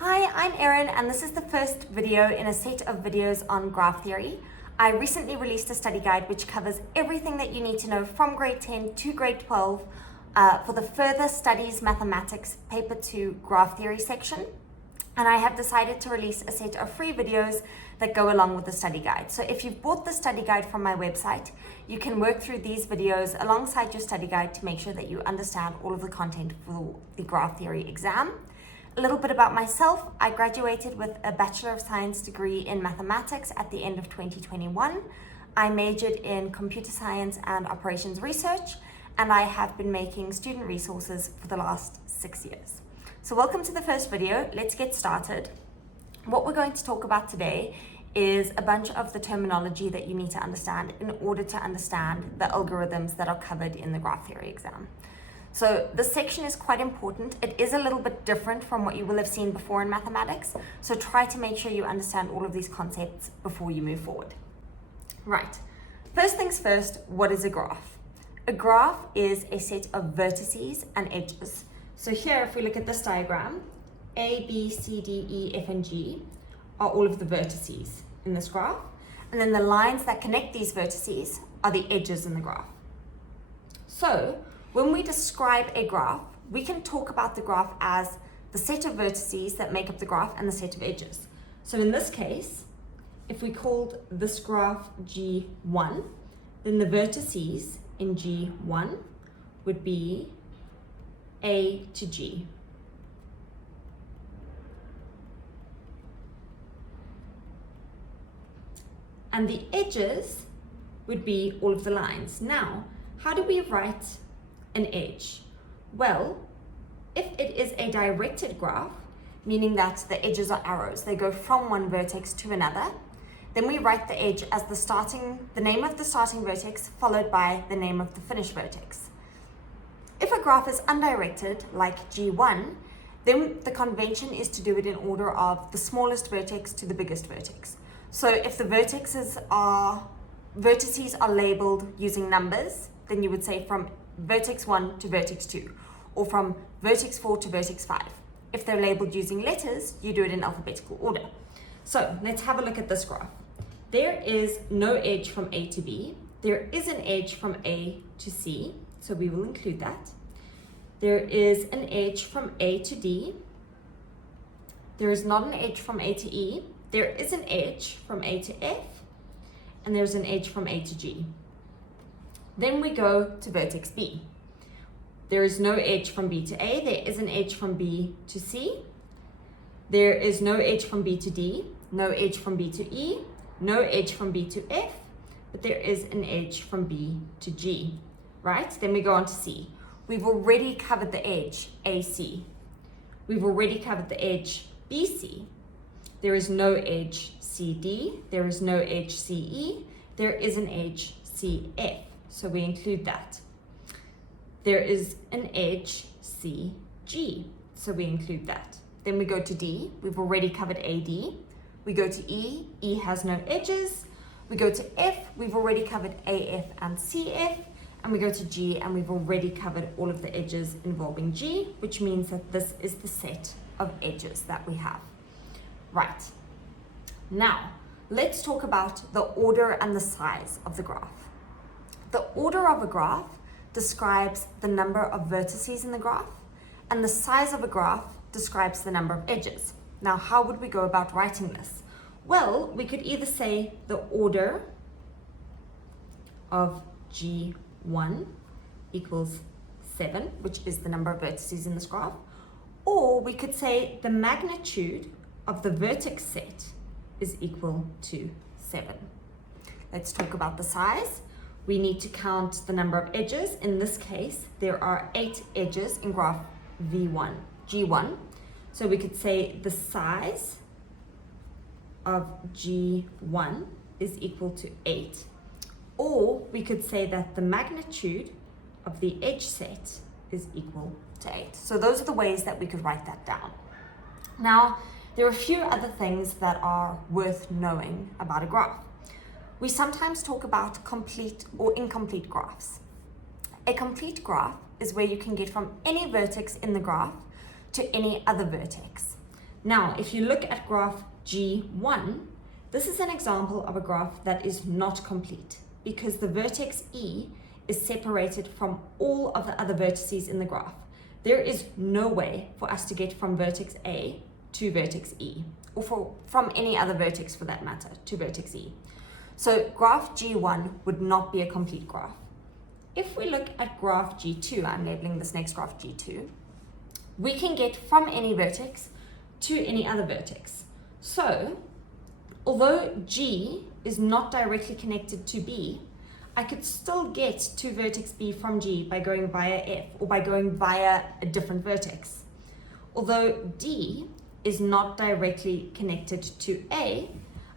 Hi, I'm Erin, and this is the first video in a set of videos on graph theory. I recently released a study guide which covers everything that you need to know from grade 10 to grade 12 for the Further Studies Mathematics Paper 2 Graph Theory section. And I have decided to release a set of free videos that go along with the study guide. So if you've bought the study guide from my website, you can work through these videos alongside your study guide to make sure that you understand all of the content for the graph theory exam. A little bit about myself. I graduated with a Bachelor of Science degree in mathematics at the end of 2021. I majored in computer science and operations research, and I have been making student resources for the last 6 years. So welcome to the first video. Let's get started. What we're going to talk about today is a bunch of the terminology that you need to understand in order to understand the algorithms that are covered in the graph theory exam. So this section is quite important. It is a little bit different from what you will have seen before in mathematics. So try to make sure you understand all of these concepts before you move forward. Right, first things first, what is a graph? A graph is a set of vertices and edges. So here, if we look at this diagram, A, B, C, D, E, F, and G are all of the vertices in this graph. And then the lines that connect these vertices are the edges in the graph. So when we describe a graph, we can talk about the graph as the set of vertices that make up the graph and the set of edges. So in this case, if we called this graph G1, then the vertices in G1 would be A to G. And the edges would be all of the lines. Now, how do we write an edge? Well, if it is a directed graph, meaning that the edges are arrows, they go from one vertex to another, then we write the edge as the name of the starting vertex followed by the name of the finished vertex. If a graph is undirected, like G1, then the convention is to do it in order of the smallest vertex to the biggest vertex. So if the vertices are labeled using numbers, then you would say from vertex 1 to vertex 2, or from vertex 4 to vertex 5. If they're labeled using letters, you do it in alphabetical order. So let's have a look at this graph. There is no edge from A to B. There is an edge from A to C, so we will include that. There is an edge from A to D. There is not an edge from A to E. There is an edge from A to F, and there's an edge from A to G. Then we go to vertex B. There is no edge from B to A. There is an edge from B to C. There is no edge from B to D, no edge from B to E, no edge from B to F, but there is an edge from B to G, right? Then we go on to C. We've already covered the edge AC. We've already covered the edge BC. There is no edge CD. There is no edge CE. There is an edge CF. So we include that. There is an edge CG, so we include that. Then we go to D, we've already covered AD. We go to E, E has no edges. We go to F, we've already covered AF and CF. And we go to G, and we've already covered all of the edges involving G, which means that this is the set of edges that we have. Right, now let's talk about the order and the size of the graph. The order of a graph describes the number of vertices in the graph, and the size of a graph describes the number of edges. Now, how would we go about writing this? Well, we could either say the order of G1 equals 7, which is the number of vertices in this graph, or we could say the magnitude of the vertex set is equal to 7. Let's talk about the size. We need to count the number of edges. In this case, there are 8 edges in graph G1. So we could say the size of G1 is equal to 8. Or we could say that the magnitude of the edge set is equal to 8. So those are the ways that we could write that down. Now, there are a few other things that are worth knowing about a graph. We sometimes talk about complete or incomplete graphs. A complete graph is where you can get from any vertex in the graph to any other vertex. Now, if you look at graph G1, this is an example of a graph that is not complete because the vertex E is separated from all of the other vertices in the graph. There is no way for us to get from vertex A to vertex E, or from any other vertex for that matter to vertex E. So graph G1 would not be a complete graph. If we look at graph G2, I'm labeling this next graph G2, we can get from any vertex to any other vertex. So although G is not directly connected to B, I could still get to vertex B from G by going via F or by going via a different vertex. Although D is not directly connected to A,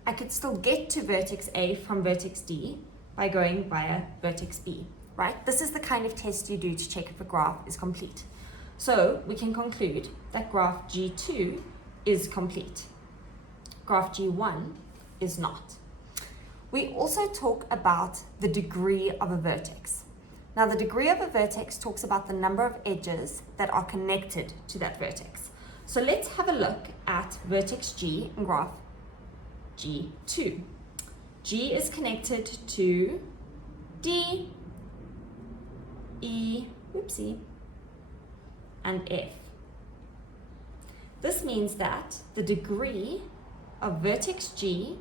I could still get to vertex A from vertex D by going via vertex B, right? This is the kind of test you do to check if a graph is complete. So we can conclude that graph G2 is complete. Graph G1 is not. We also talk about the degree of a vertex. Now, the degree of a vertex talks about the number of edges that are connected to that vertex. So let's have a look at vertex G in graph G2. G is connected to D, E, and F. This means that the degree of vertex G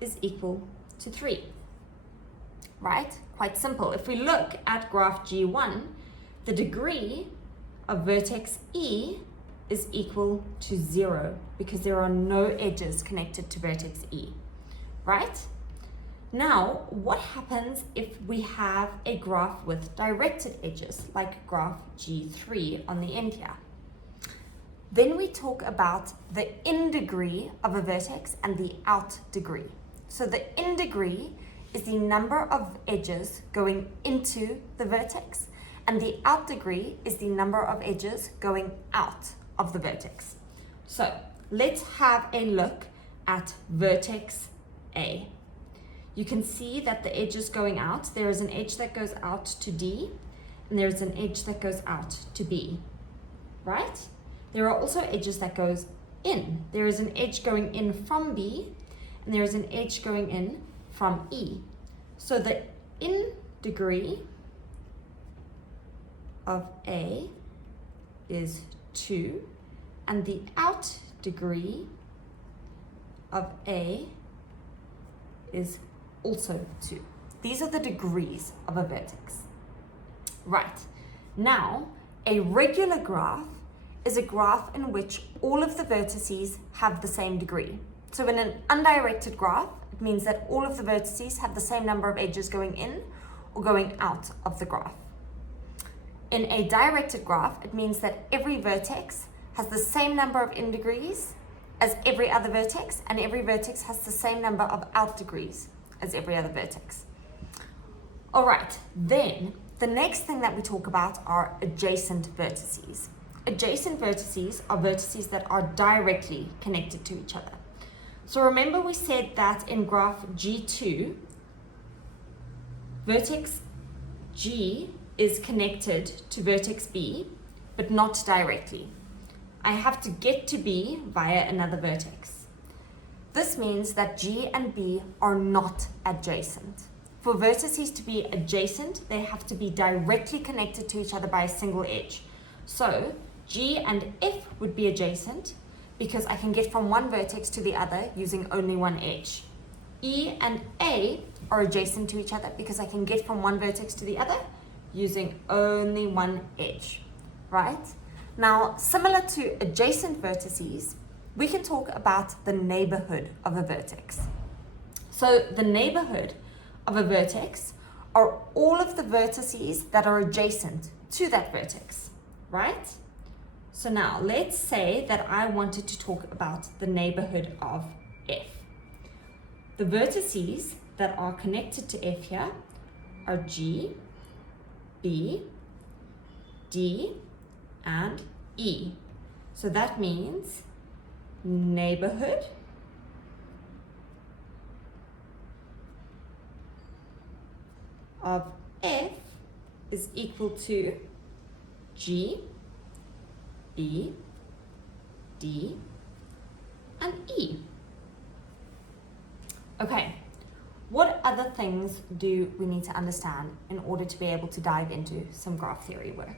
is equal to 3, right? Quite simple. If we look at graph G1, the degree of vertex E is equal to 0 because there are no edges connected to vertex E, right? Now, what happens if we have a graph with directed edges, like graph G3 on the end here? Then we talk about the in degree of a vertex and the out degree. So the in degree is the number of edges going into the vertex, and the out degree is the number of edges going out of the vertex. So let's have a look at vertex A. You can see that the edges going out, there is an edge that goes out to D, and there is an edge that goes out to B, right? There are also edges that goes in. There is an edge going in from B, and there is an edge going in from E. So the in degree of A is 2, and the out degree of A is also 2. These are the degrees of a vertex. Right, now a regular graph is a graph in which all of the vertices have the same degree. So in an undirected graph, it means that all of the vertices have the same number of edges going in or going out of the graph. In a directed graph, it means that every vertex has the same number of in degrees as every other vertex, and every vertex has the same number of out degrees as every other vertex. All right, then the next thing that we talk about are adjacent vertices. Adjacent vertices are vertices that are directly connected to each other. So remember we said that in graph G2, vertex G is connected to vertex B, but not directly. I have to get to B via another vertex. This means that G and B are not adjacent. For vertices to be adjacent, they have to be directly connected to each other by a single edge. So G and F would be adjacent because I can get from one vertex to the other using only one edge. E and A are adjacent to each other because I can get from one vertex to the other using only one edge, right? Now, similar to adjacent vertices, we can talk about the neighborhood of a vertex. So the neighborhood of a vertex are all of the vertices that are adjacent to that vertex, right? So now let's say that I wanted to talk about the neighborhood of F. The vertices that are connected to F here are G, B, D, and E. So that means neighborhood of F is equal to G, B, D, and E. Okay, what other things do we need to understand in order to be able to dive into some graph theory work?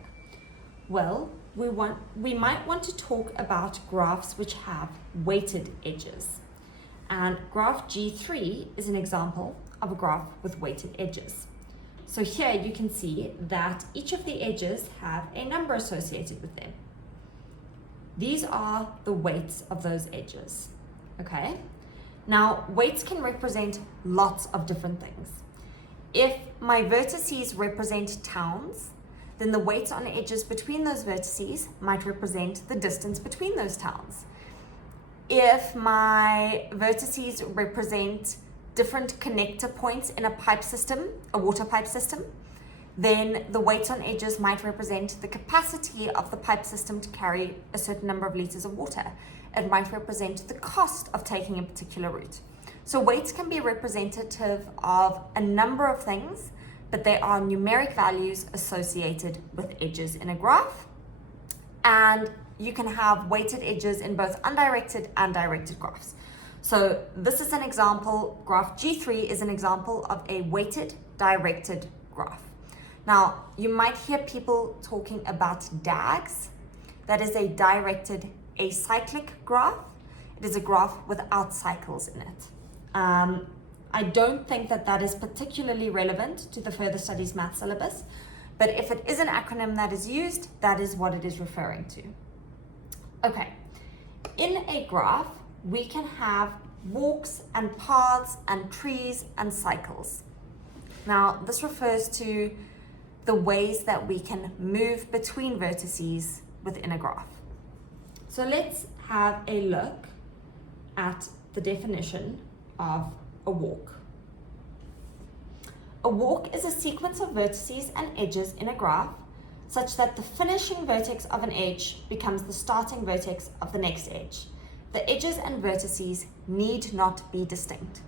Well, we might want to talk about graphs which have weighted edges. And graph G3 is an example of a graph with weighted edges. So here you can see that each of the edges have a number associated with them. These are the weights of those edges, okay? Now, weights can represent lots of different things. If my vertices represent towns, then the weights on edges between those vertices might represent the distance between those towns. If my vertices represent different connector points in a pipe system, a water pipe system, then the weights on edges might represent the capacity of the pipe system to carry a certain number of liters of water. It might represent the cost of taking a particular route. So weights can be representative of a number of things, but they are numeric values associated with edges in a graph. And you can have weighted edges in both undirected and directed graphs. So this is an example, graph G3 is an example of a weighted directed graph. Now, you might hear people talking about DAGs. That is a directed acyclic graph. It is a graph without cycles in it. I don't think that that is particularly relevant to the further studies math syllabus, but if it is an acronym that is used, that is what it is referring to. Okay, in a graph, we can have walks and paths and trees and cycles. Now, this refers to the ways that we can move between vertices within a graph. So let's have a look at the definition of a walk. A walk is a sequence of vertices and edges in a graph such that the finishing vertex of an edge becomes the starting vertex of the next edge. The edges and vertices need not be distinct.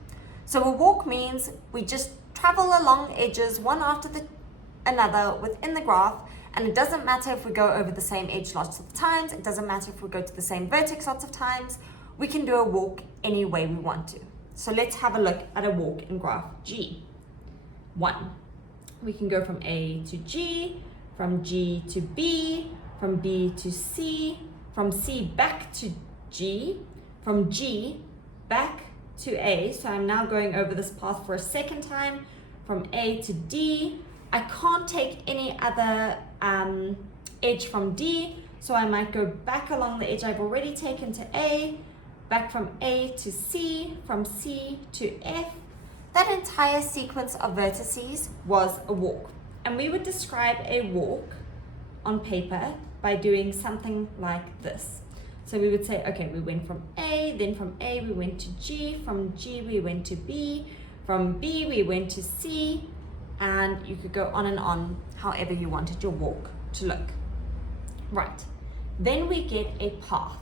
So a walk means we just travel along edges one after another within the graph, and it doesn't matter if we go over the same edge lots of times, it doesn't matter if we go to the same vertex lots of times, we can do a walk any way we want to. So let's have a look at a walk in graph G1. We can go from A to G, from G to B, from B to C, from C back to G, from G back to A. So I'm now going over this path for a second time, from A to D. I can't take any other edge from D, so I might go back along the edge I've already taken to A, back from A to C, from C to F. That entire sequence of vertices was a walk. And we would describe a walk on paper by doing something like this. So we would say, okay, we went from A, then from A we went to G, from G we went to B, from B we went to C, and you could go on and on however you wanted your walk to look. Right, then we get a path.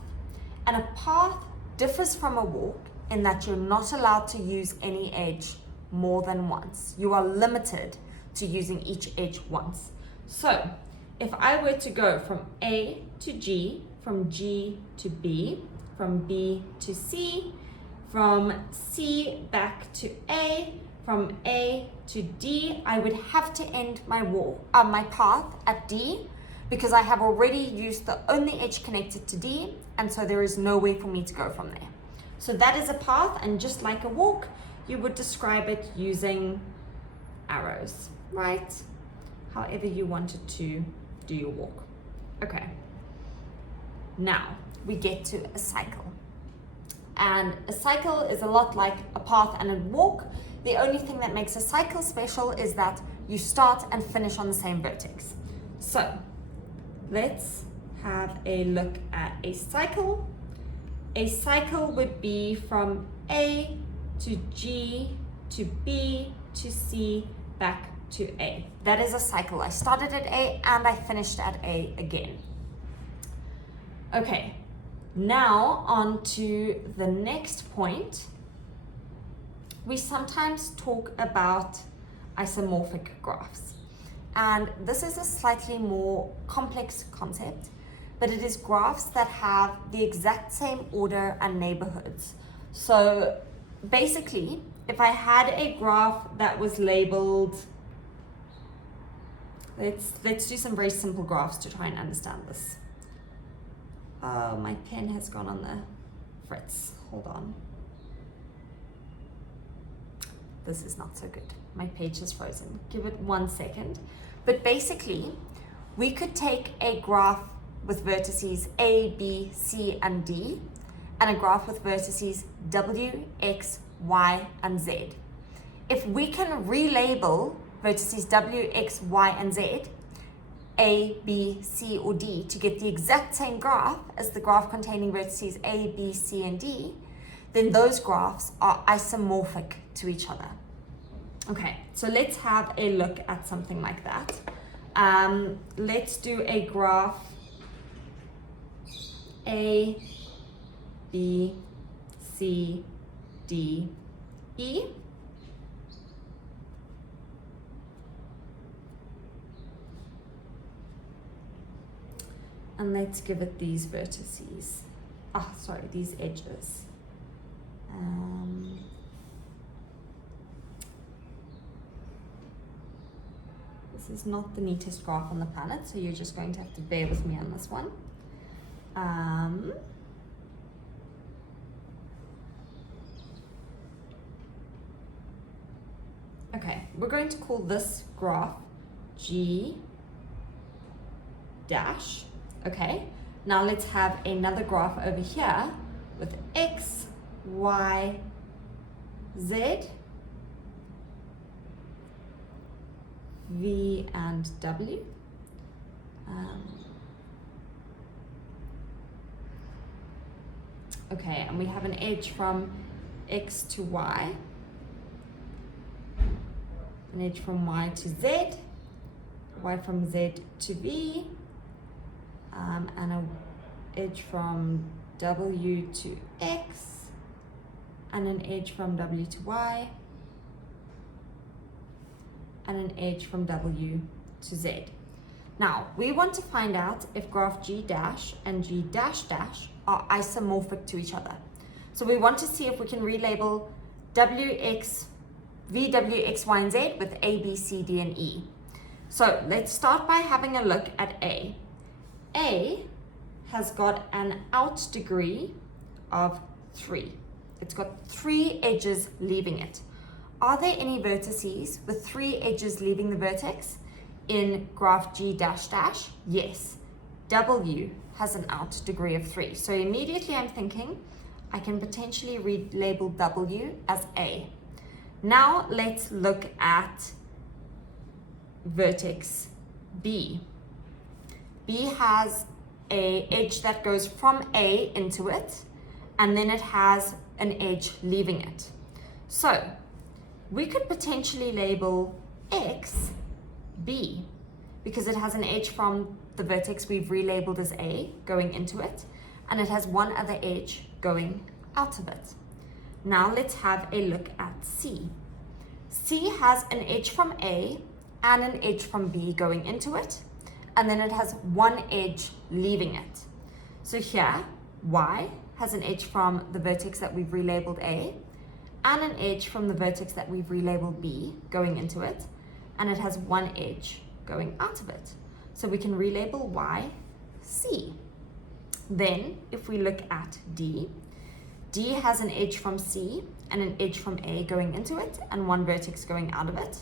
And a path differs from a walk in that you're not allowed to use any edge more than once. You are limited to using each edge once. So if I were to go from A to G, from G to B, from B to C, from C back to A, from A to D, I would have to end my my path at D, because I have already used the only edge connected to D, and so there is no way for me to go from there. So that is a path, and just like a walk, you would describe it using arrows, right? However you wanted to do your walk. Okay. Now we get to a cycle. And a cycle is a lot like a path and a walk. The only thing that makes a cycle special is that you start and finish on the same vertex. So let's have a look at a cycle. A cycle would be from A to G to B to C back to A. That is a cycle. I started at A and I finished at A again. Okay, now on to the next point. We sometimes talk about isomorphic graphs, and this is a slightly more complex concept, but it is graphs that have the exact same order and neighborhoods. So basically, if I had a graph that was labeled, let's do some very simple graphs to try and understand this. My pen has gone on the fritz. Hold on. This is not so good. My page is frozen. Give it 1 second. But basically, we could take a graph with vertices A, B, C, and D, and a graph with vertices W, X, Y, and Z. If we can relabel vertices W, X, Y, and Z, A, B, C, or D, to get the exact same graph as the graph containing vertices A, B, C, and D, then those graphs are isomorphic to each other. Okay, so let's have a look at something like that. Let's do a graph A, B, C, D, E. And let's give it these vertices. These edges. This is not the neatest graph on the planet, so you're just going to have to bear with me on this one. Okay, we're going to call this graph G dash. Okay, now let's have another graph over here with X, Y, Z, V, and W. Okay, and we have an edge from X to Y, an edge from Y to Z, Y from Z to V, and an edge from W to X, and an edge from W to Y, and an edge from W to Z. Now, we want to find out if graph G dash and G dash dash are isomorphic to each other. So we want to see if we can relabel WX, VW, X, Y, and Z with A, B, C, D, and E. So let's start by having a look at A. A has got an out degree of 3. It's got 3 edges leaving it. Are there any vertices with 3 edges leaving the vertex in graph G dash dash? Yes. W has an out degree of 3. So immediately I'm thinking I can potentially relabel W as A. Now let's look at vertex B. B has an edge that goes from A into it, and then it has an edge leaving it. So we could potentially label X B because it has an edge from the vertex we've relabeled as A going into it, and it has one other edge going out of it. Now let's have a look at C. C has an edge from A and an edge from B going into it, and then it has one edge leaving it. So here, Y has an edge from the vertex that we've relabeled A and an edge from the vertex that we've relabeled B going into it, and it has one edge going out of it. So we can relabel Y C. Then if we look at D, D has an edge from C and an edge from A going into it and one vertex going out of it.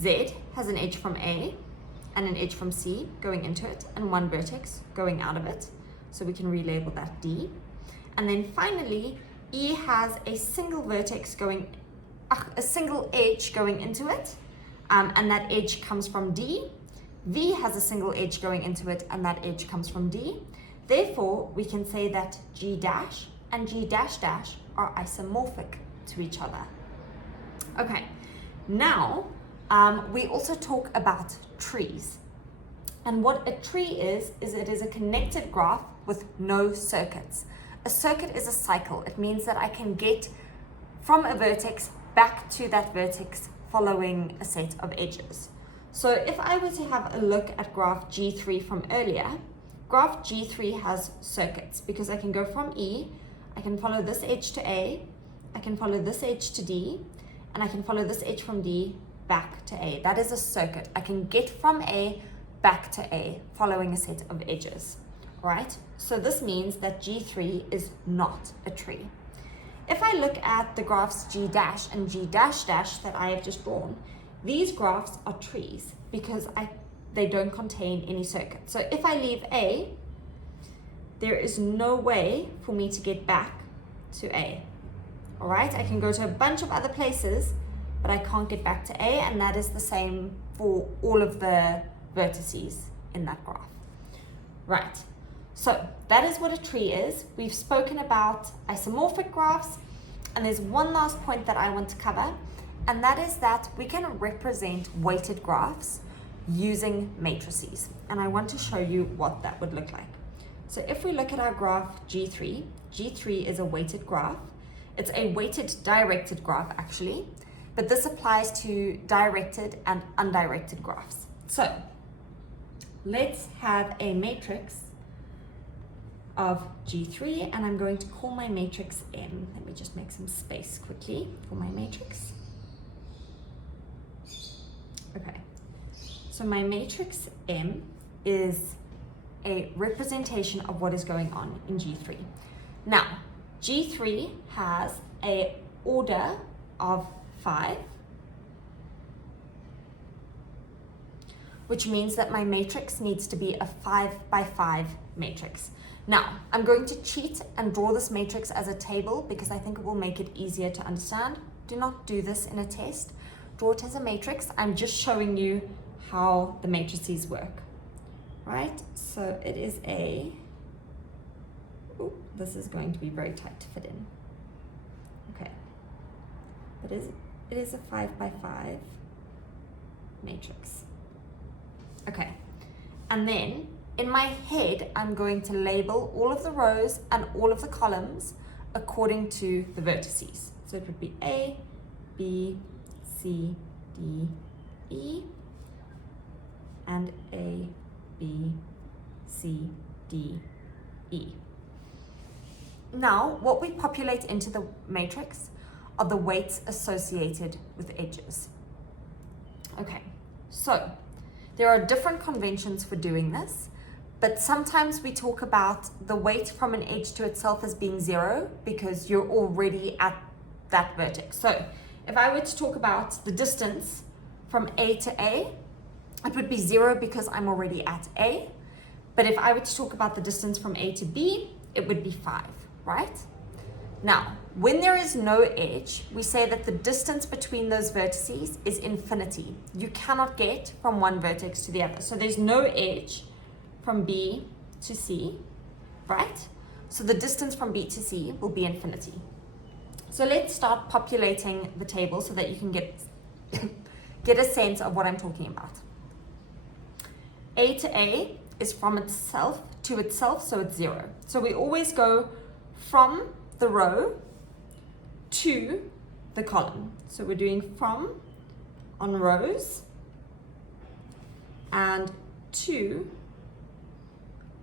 Z has an edge from A and an edge from C going into it and one vertex going out of it. So we can relabel that D. And then finally, E has a single vertex going, a single edge going into it, and that edge comes from D. V has a single edge going into it, and that edge comes from D. Therefore, we can say that G dash and G dash dash are isomorphic to each other. Okay, now we also talk about trees. And what a tree is it is a connected graph with no circuits. A circuit is a cycle. It means that I can get from a vertex back to that vertex following a set of edges. So if I were to have a look at graph G3 from earlier, graph G3 has circuits because I can go from E, I can follow this edge to A, I can follow this edge to D, and I can follow this edge from D back to A. That is a circuit. I can get from A back to A following a set of edges, right? So this means that G3 is not a tree. If I look at the graphs G dash and G dash dash that I have just drawn, these graphs are trees because they don't contain any circuit. So if I leave A, there is no way for me to get back to A. All right, I can go to a bunch of other places, but I can't get back to A, and that is the same for all of the vertices in that graph. Right, so that is what a tree is. We've spoken about isomorphic graphs, and there's one last point that I want to cover, and that is that we can represent weighted graphs using matrices, and I want to show you what that would look like. So if we look at our graph G3, G3 is a weighted graph. It's a weighted directed graph actually, but this applies to directed and undirected graphs. So let's have a matrix of G3, and I'm going to call my matrix M. Let me just make some space quickly for my matrix. Okay, so my matrix M is a representation of what is going on in G3. Now, G3 has an order of 5, which means that my matrix needs to be a 5 by 5 matrix. Now, I'm going to cheat and draw this matrix as a table because I think it will make it easier to understand. Do not do this in a test. Draw it as a matrix. I'm just showing you how the matrices work. Right? So it is a, ooh, this is going to be very tight to fit in. Okay. It is a 5 by 5 matrix. Okay. And then in my head, I'm going to label all of the rows and all of the columns according to the vertices. So it would be A, B, C, D, E, and A, B, C, D, E. Now, what we populate into the matrix are the weights associated with edges. Okay, so there are different conventions for doing this, but sometimes we talk about the weight from an edge to itself as being 0 because you're already at that vertex. So if I were to talk about the distance from A to A, it would be 0 because I'm already at A. But if I were to talk about the distance from A to B, it would be 5, right? Now, when there is no edge, we say that the distance between those vertices is infinity. You cannot get from one vertex to the other. So there's no edge from B to C, right? So the distance from B to C will be infinity. So let's start populating the table so that you can get a sense of what I'm talking about. A to A is from itself to itself, so it's 0. So we always go from the row to the column. So we're doing from on rows and to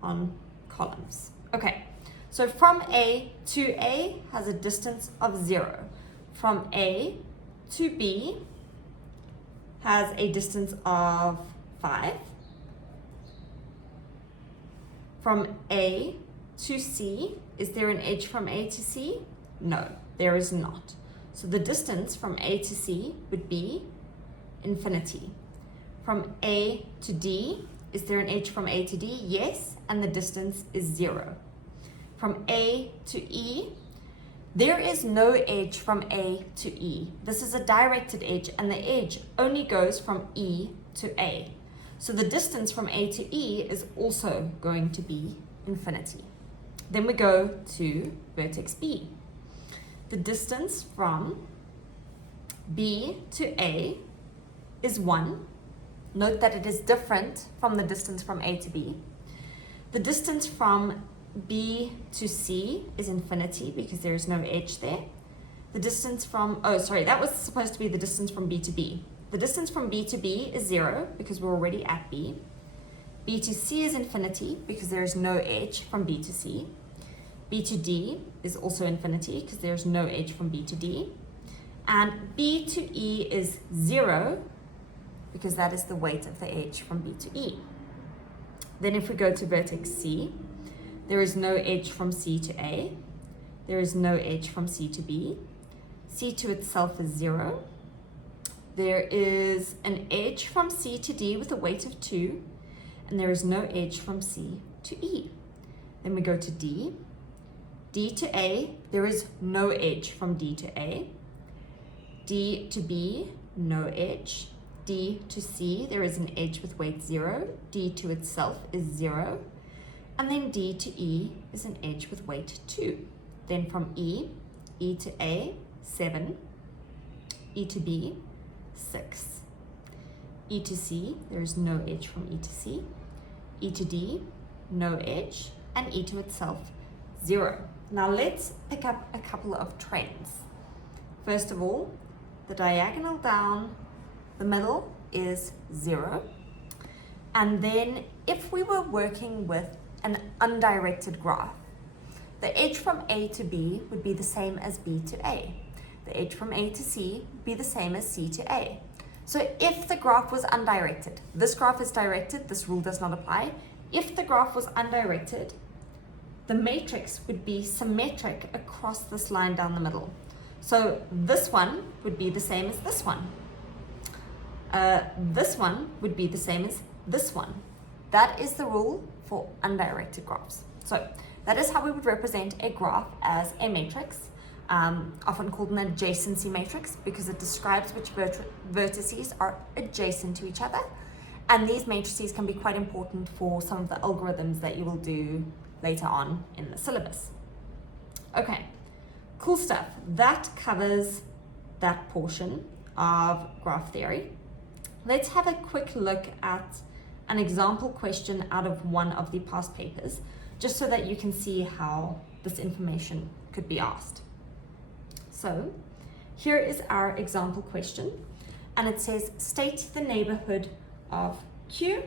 on columns. Okay, so from A to A has a distance of 0. From A to B has a distance of 5. From A to C, is there an edge from A to C? No, there is not. So the distance from A to C would be infinity. From A to D, is there an edge from A to D? Yes, and the distance is 0. From A to E, there is no edge from A to E. This is a directed edge, and the edge only goes from E to A. So the distance from A to E is also going to be infinity. Then we go to vertex B. The distance from B to A is 1. Note that it is different from the distance from A to B. The distance from B to C is infinity because there is no edge there. The distance from, that was supposed to be the distance from B to B. The distance from B to B is 0 because we're already at B. B to C is infinity because there is no edge from B to C. B to D is also infinity because there is no edge from B to D. And B to E is 0 because that is the weight of the edge from B to E. Then if we go to vertex C, there is no edge from C to A. There is no edge from C to B. C to itself is 0. There is an edge from C to D with a weight of 2, and there is no edge from C to E. Then we go to D. D to A, there is no edge from D to A. D to B, no edge. D to C, there is an edge with weight 0. D to itself is 0. And then D to E is an edge with weight 2. Then from E, E to A, 7. E to B, 6. E to C, there is no edge from E to C. E to D, no edge. And E to itself, 0. Now let's pick up a couple of trends. First of all, the diagonal down the middle is 0. And then if we were working with an undirected graph, the edge from A to B would be the same as B to A. The edge from A to C would be the same as C to A. So if the graph was undirected, this graph is directed, this rule does not apply. If the graph was undirected, the matrix would be symmetric across this line down the middle. So this one would be the same as this one. This one would be the same as this one. That is the rule for undirected graphs. So that is how we would represent a graph as a matrix, often called an adjacency matrix because it describes which vertices are adjacent to each other. And these matrices can be quite important for some of the algorithms that you will do later on in the syllabus. Okay, cool stuff. That covers that portion of graph theory. Let's have a quick look at an example question out of one of the past papers, just so that you can see how this information could be asked. So here is our example question, and it says, state the neighborhood of Q.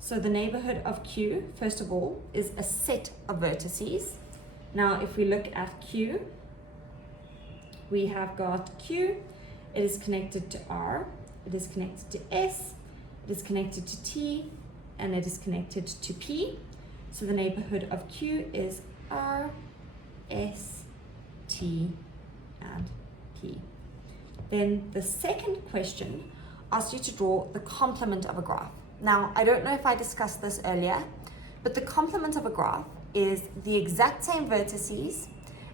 So the neighborhood of Q, first of all, is a set of vertices. Now, if we look at Q, we have got Q, it is connected to R, it is connected to S, it is connected to T, and it is connected to P. So the neighborhood of Q is R, S, T, and P. Then the second question asks you to draw the complement of a graph. Now, I don't know if I discussed this earlier, but the complement of a graph is the exact same vertices,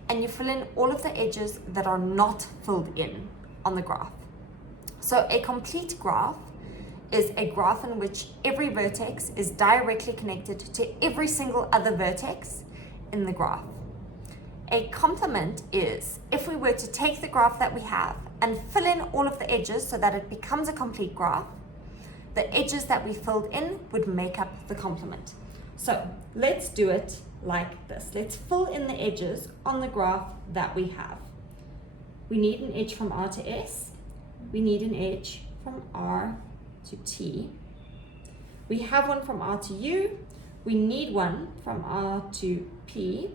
and you fill in all of the edges that are not filled in on the graph. So a complete graph is a graph in which every vertex is directly connected to every single other vertex in the graph. A complement is if we were to take the graph that we have and fill in all of the edges so that it becomes a complete graph, the edges that we filled in would make up the complement. So let's do it like this. Let's fill in the edges on the graph that we have. We need an edge from R to S. We need an edge from R to T. We have one from R to U. We need one from R to P.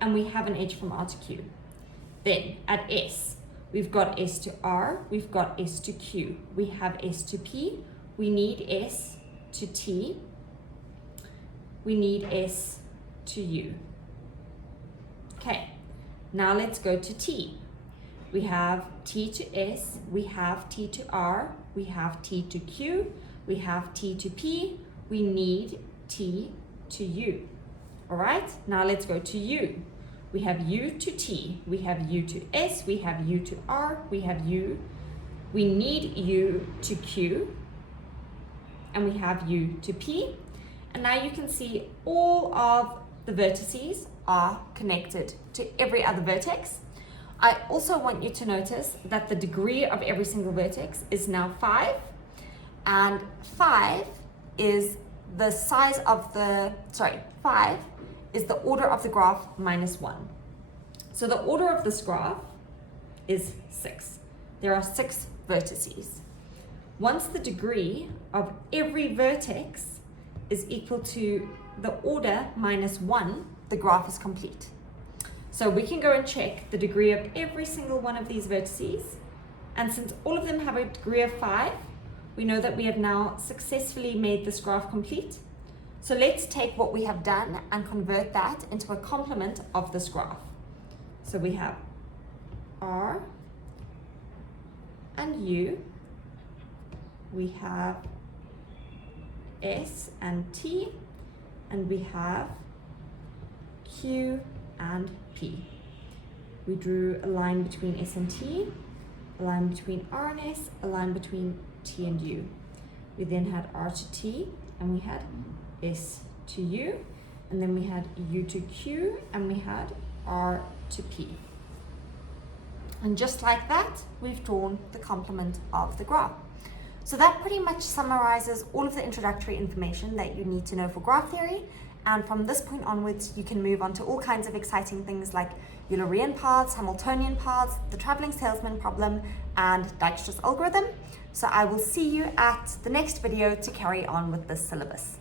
And we have an edge from R to Q. Then at S, we've got S to R, we've got S to Q. We have S to P. We need S to T. We need S to U. Okay, now let's go to T. We have T to S, we have T to R, we have T to Q, we have T to P, we need T to U. All right, now let's go to U. We have U to T, we have U to S, we have U to R, we have U. We need U to Q, and we have U to P. And now you can see all of the vertices are connected to every other vertex. I also want you to notice that the degree of every single vertex is now 5, and 5 is the size of the, 5 is the order of the graph minus 1. So the order of this graph is 6. There are 6 vertices. Once the degree of every vertex is equal to the order minus 1, the graph is complete. So we can go and check the degree of every single one of these vertices. And since all of them have a degree of 5, we know that we have now successfully made this graph complete. So let's take what we have done and convert that into a complement of this graph. So we have R and U, we have S and T, and we have Q and P. We drew a line between S and T, a line between R and S, a line between T and U. We then had R to T, and we had S to U, and then we had U to Q, and we had R to P. And just like that, we've drawn the complement of the graph. So that pretty much summarizes all of the introductory information that you need to know for graph theory. And from this point onwards, you can move on to all kinds of exciting things like Eulerian paths, Hamiltonian paths, the traveling salesman problem, and Dijkstra's algorithm. So I will see you at the next video to carry on with this syllabus.